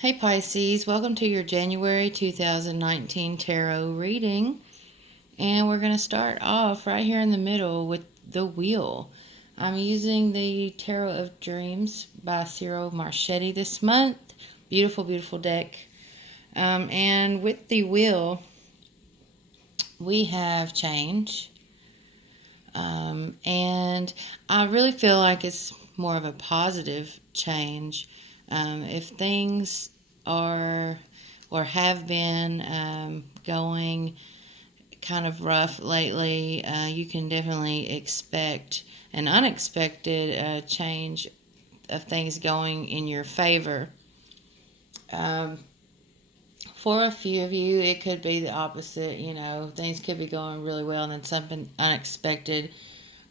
Hey Pisces, welcome to your January 2019 tarot reading. And we're going to start off right here in the middle with the Wheel. I'm using the Tarot of Dreams by Ciro Marchetti this month. Beautiful, beautiful deck. And with the Wheel, we have change. And I really feel like it's more of a positive change. If things are or have been going kind of rough lately, you can definitely expect an unexpected change of things going in your favor. For a few of you, it could be the opposite. Things could be going really well, and then something unexpected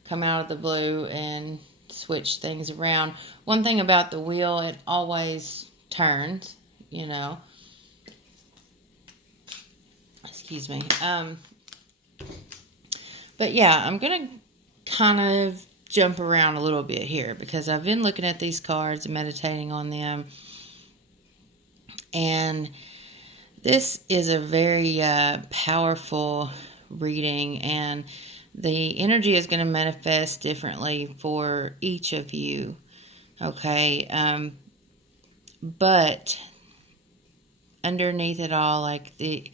come out of the blue and switch things around. One thing about the wheel, it always turns. Excuse me. But yeah, I'm going to kind of jump around a little bit here because I've been looking at these cards and meditating on them. And this is a very powerful reading, and the energy is going to manifest differently for each of you. Okay. But underneath it all, like the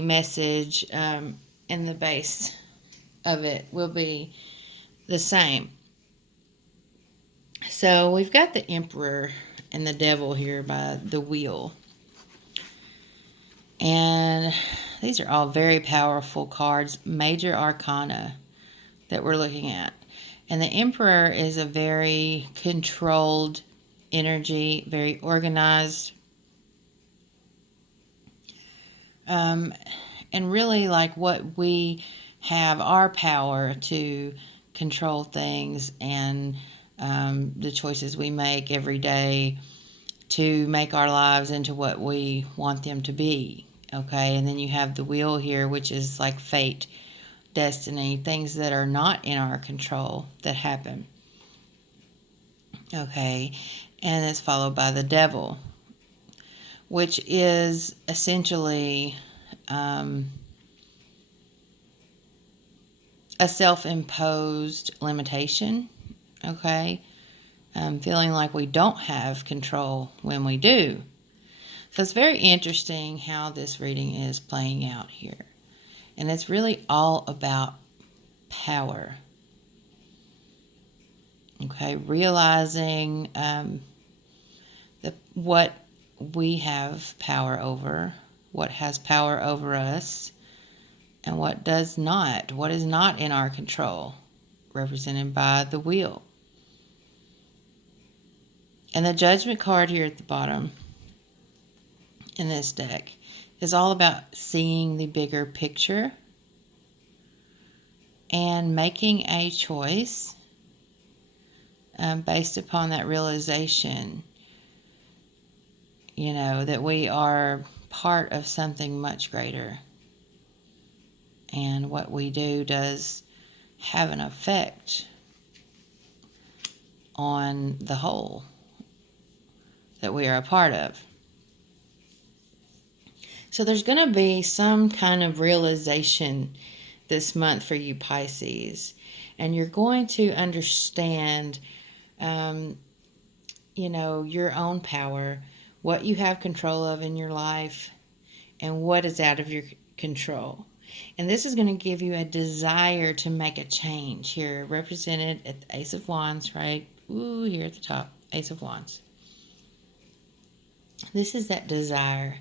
message and the base of it will be the same. So we've got the Emperor and the Devil here by the Wheel. And these are all very powerful cards, major arcana that we're looking at. And the Emperor is a very controlled energy, very organized. And really like what we have our power to control things and the choices we make every day to make our lives into what we want them to be. Okay, and then you have the Wheel here, which is like fate, destiny, things that are not in our control that happen. Okay, and it's followed by the Devil, which is essentially a self-imposed limitation. Okay, feeling like we don't have control when we do. So it's very interesting how this reading is playing out here. And it's really all about power. Okay, realizing what we have power over, what has power over us, and what does not, what is not in our control, represented by the Wheel. And the Judgment card here at the bottom in this deck is all about seeing the bigger picture and making a choice based upon that realization, that we are part of something much greater. And what we do does have an effect on the whole that we are a part of. So there's going to be some kind of realization this month for you Pisces. And you're going to understand, your own power, what you have control of in your life, and what is out of your control. And this is going to give you a desire to make a change here, represented at the Ace of Wands, right? Ooh, here at the top, Ace of Wands. This is that desire.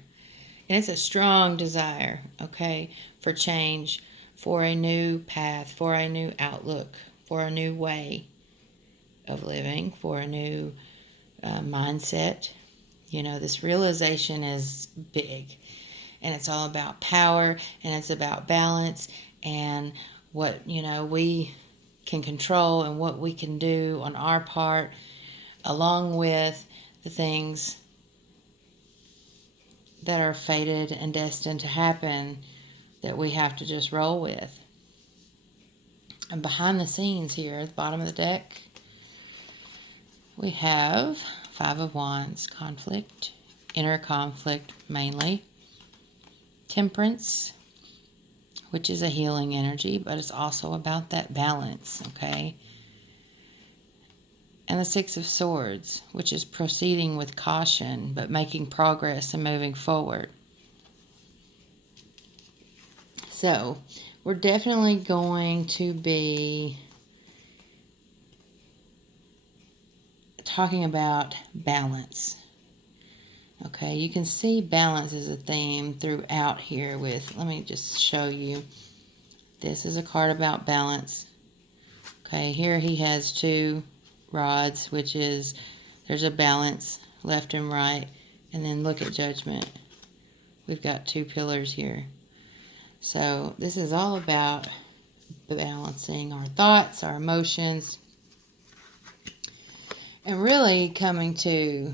And it's a strong desire, okay, for change, for a new path, for a new outlook, for a new way of living, for a new mindset. This realization is big. And it's all about power, and it's about balance, and what, we can control and what we can do on our part, along with the things that are fated and destined to happen that we have to just roll with. And behind the scenes here at the bottom of the deck, we have Five of Wands, conflict, inner conflict mainly. Temperance, which is a healing energy, but it's also about that balance, okay? And the Six of Swords, which is proceeding with caution, but making progress and moving forward. So, we're definitely going to be talking about balance. Okay, you can see balance is a theme throughout here with, let me just show you. This is a card about balance. Okay, here he has two rods, which is, there's a balance left and right. And then look at Judgment. We've got two pillars here. So this is all about balancing our thoughts, our emotions, and really coming to,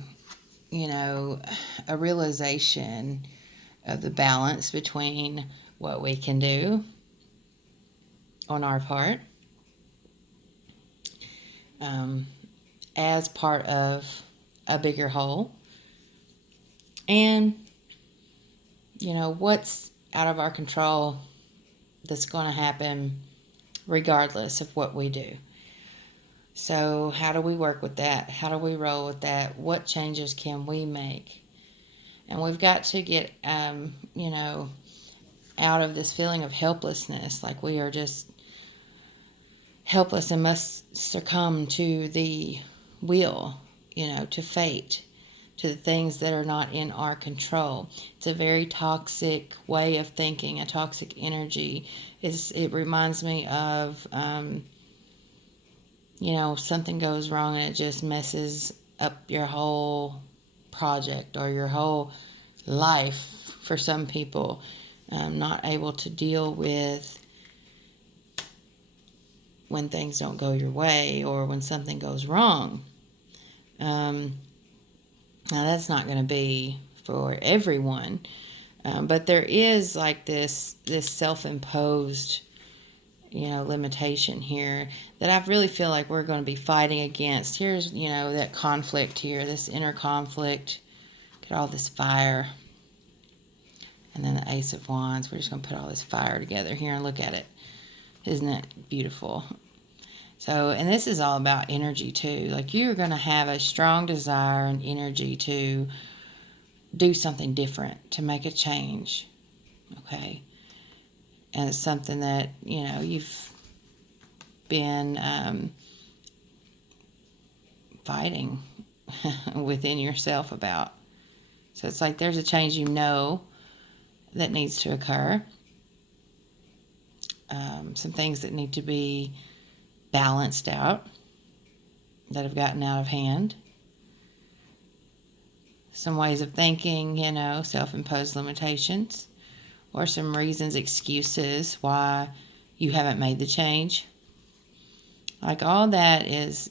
you know, a realization of the balance between what we can do on our part as part of a bigger whole, and, you know, what's out of our control that's going to happen regardless of what we do. So how do we work with that? How do we roll with that? What changes can we make? And we've got to get, you know, out of this feeling of helplessness, like we are just helpless and must succumb to the will, you know, to fate, to the things that are not in our control. It's a very toxic way of thinking, a toxic energy. It reminds me of, you know, something goes wrong and it just messes up your whole project or your whole life for some people. Not able to deal with when things don't go your way or when something goes wrong. Now that's not going to be for everyone, but there is like this self-imposed, you know, limitation here that I really feel like we're going to be fighting against. Here's, you know, that conflict here, this inner conflict. Get all this fire. And then the Ace of Wands. We're just going to put all this fire together here and look at it. Isn't it beautiful? So, and this is all about energy too. Like you're going to have a strong desire and energy to do something different, to make a change. Okay? And it's something that, you know, you've been fighting within yourself about. So it's like there's a change you know that needs to occur. Some things that need to be balanced out that have gotten out of hand. Some ways of thinking, you know, self-imposed limitations, or some reasons, excuses why you haven't made the change. Like all that is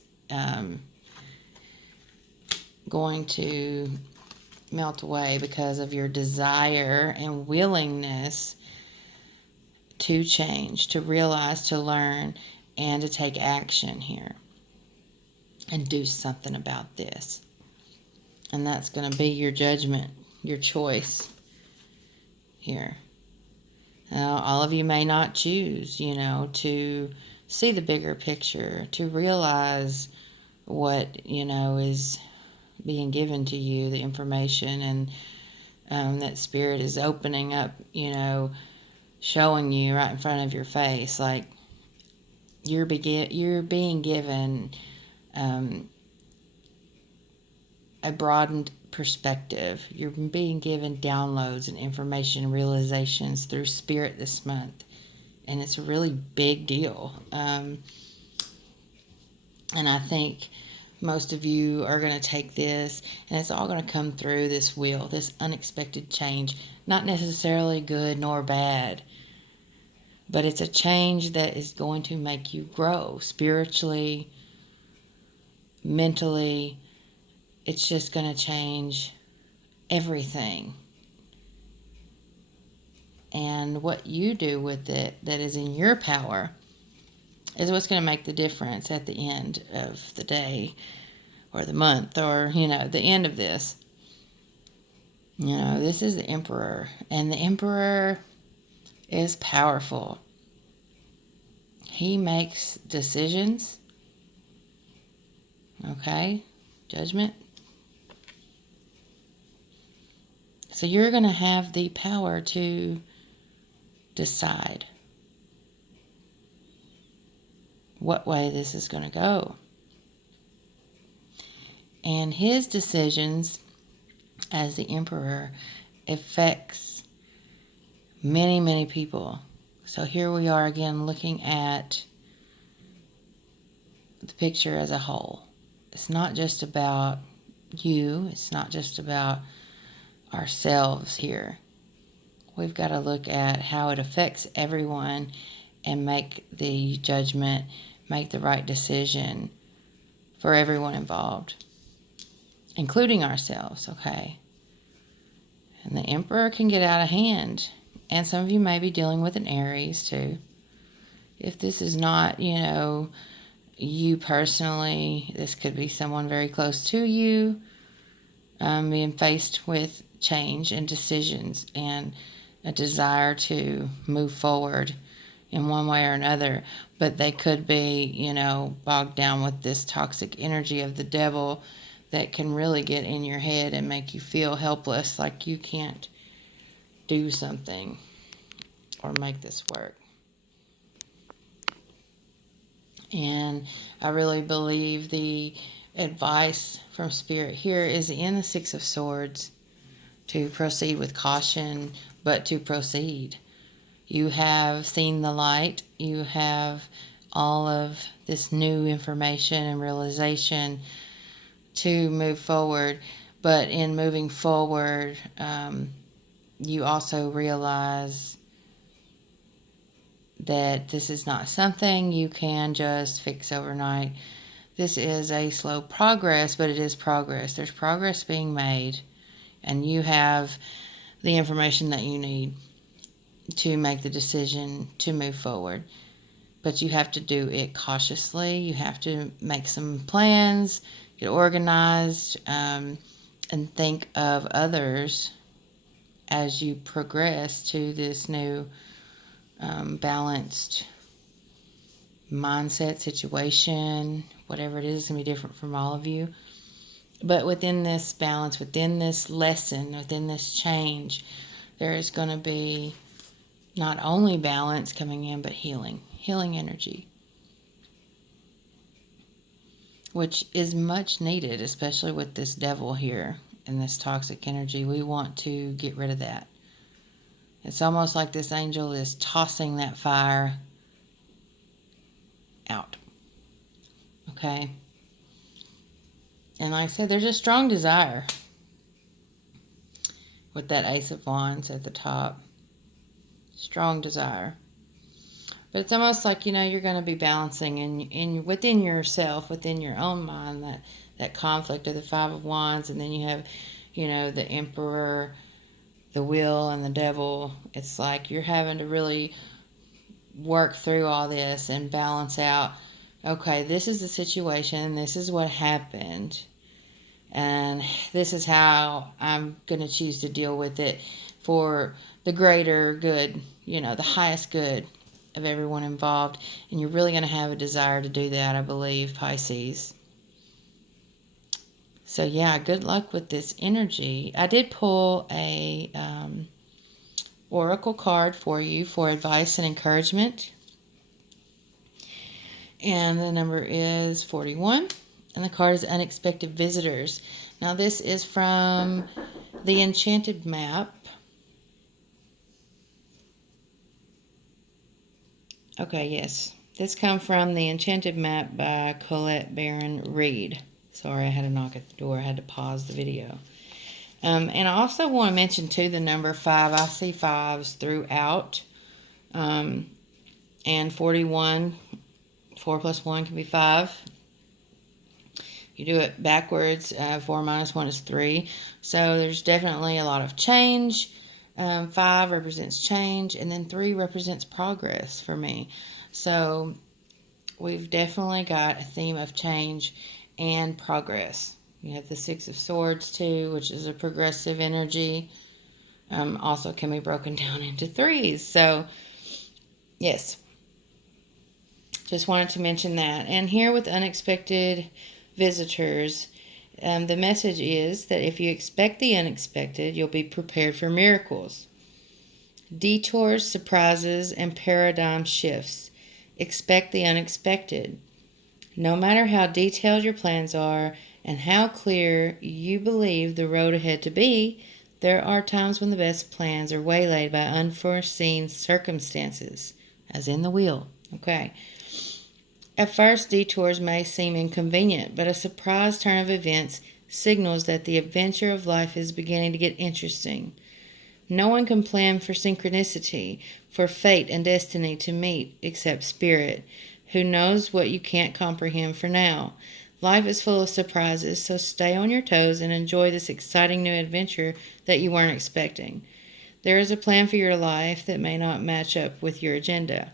going to melt away because of your desire and willingness to change, to realize, to learn, and to take action here and do something about this. And that's going to be your judgment, your choice here. Now, all of you may not choose, you know, to see the bigger picture, to realize what, you know, is being given to you, the information, and that Spirit is opening up, you know, showing you right in front of your face. Like you're being given a broadened perspective. You're being given downloads and information and realizations through Spirit this month. And it's a really big deal. And I think most of you are going to take this, and it's all going to come through this wheel, this unexpected change. Not necessarily good nor bad, but it's a change that is going to make you grow spiritually, mentally. It's just going to change everything. And what you do with it that is in your power is what's going to make the difference at the end of the day or the month or, you know, the end of this. You know, this is the Emperor, and the Emperor is powerful. He makes decisions. Okay, Judgment. So you're going to have the power to decide what way this is going to go. And his decisions as the Emperor affects many, many people. So here we are again looking at the picture as a whole. It's not just about you. It's not just about ourselves here. We've got to look at how it affects everyone and make the judgment, make the right decision for everyone involved, including ourselves, okay? And the Emperor can get out of hand. And some of you may be dealing with an Aries too. If this is not, you personally, this could be someone very close to you, being faced with change and decisions and a desire to move forward in one way or another. But they could be, bogged down with this toxic energy of the devil that can really get in your head and make you feel helpless, like you can't do something or make this work. And I really believe the advice from Spirit here is in the Six of Swords to proceed with caution, but to proceed. You have seen the light. You have all of this new information and realization to move forward. But in moving forward, you also realize that this is not something you can just fix overnight. This is a slow progress, but it is progress. There's progress being made, and you have the information that you need to make the decision to move forward. But you have to do it cautiously. You have to make some plans, get organized, and think of others as you progress to this new balanced mindset, situation, whatever it is going to be different from all of you. But within this balance, within this lesson, within this change, there is going to be not only balance coming in, but healing energy, which is much needed, especially with this devil here and this toxic energy. We want to get rid of that. It's almost like this angel is tossing that fire out. Okay? And like I said, there's a strong desire with that Ace of Wands at the top. Strong desire. But it's almost like, you're going to be balancing in within yourself, within your own mind, that conflict of the Five of Wands. And then you have, the Emperor, the Wheel, and the Devil. It's like you're having to really work through all this and balance out, okay, this is the situation, this is what happened, and this is how I'm going to choose to deal with it for the greater good, the highest good of everyone involved. And you're really going to have a desire to do that, I believe, Pisces. So yeah, good luck with this energy. I did pull a oracle card for you for advice and encouragement. And the number is 41. And the card is Unexpected Visitors. Now this is from the Enchanted Map. Okay, yes. This comes from the Enchanted Map by Colette Baron Reed. Sorry, I had a knock at the door. I had to pause the video. And I also want to mention, too, the number 5. I see 5s throughout. And 41, 4 plus 1 can be 5. You do it backwards. 4 minus 1 is 3. So there's definitely a lot of change. 5 represents change, and then 3 represents progress for me. So we've definitely got a theme of change and progress. You have the Six of Swords too, which is a progressive energy. Also can be broken down into threes. So, yes, just wanted to mention that. And here with unexpected visitors, the message is that if you expect the unexpected, you'll be prepared for miracles. Detours, surprises, and paradigm shifts. Expect the unexpected. No matter how detailed your plans are and how clear you believe the road ahead to be, there are times when the best plans are waylaid by unforeseen circumstances, as in the wheel. Okay. At first, detours may seem inconvenient, but a surprise turn of events signals that the adventure of life is beginning to get interesting. No one can plan for synchronicity, for fate and destiny to meet, except Spirit, who knows what you can't comprehend for now. Life is full of surprises, so stay on your toes and enjoy this exciting new adventure that you weren't expecting. There is a plan for your life that may not match up with your agenda.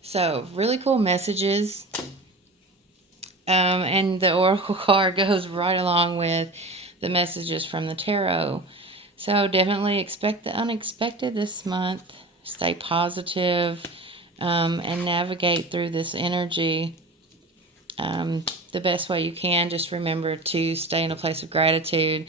So, really cool messages. And the Oracle card goes right along with the messages from the Tarot. So, definitely expect the unexpected this month. Stay positive, and navigate through this energy the best way you can. Just remember to stay in a place of gratitude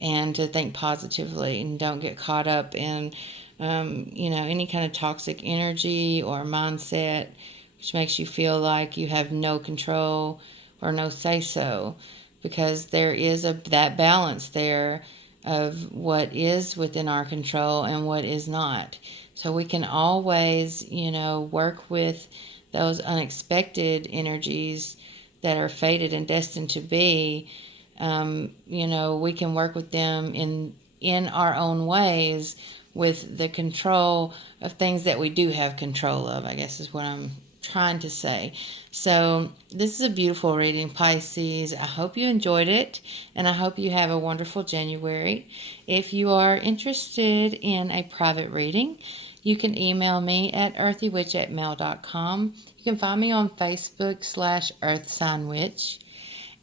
and to think positively, and don't get caught up in any kind of toxic energy or mindset which makes you feel like you have no control or no say so, because there is that balance there of what is within our control and what is not. So we can always work with those unexpected energies that are fated and destined to be. We can work with them in our own ways with the control of things that we do have control of, I guess is what I'm trying to say. So this is a beautiful reading, Pisces. I hope you enjoyed it, and I hope you have a wonderful January. If you are interested in a private reading, you can email me at earthywitch@mail.com. You can find me on Facebook /EarthSignWitch.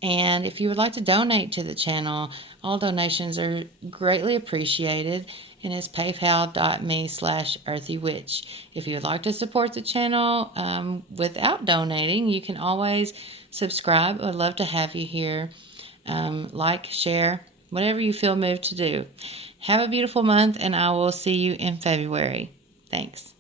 And if you would like to donate to the channel, all donations are greatly appreciated, and it's paypal.me/earthywitch. If you would like to support the channel without donating, you can always subscribe. I'd love to have you here. Like, share, whatever you feel moved to do. Have a beautiful month, and I will see you in February. Thanks.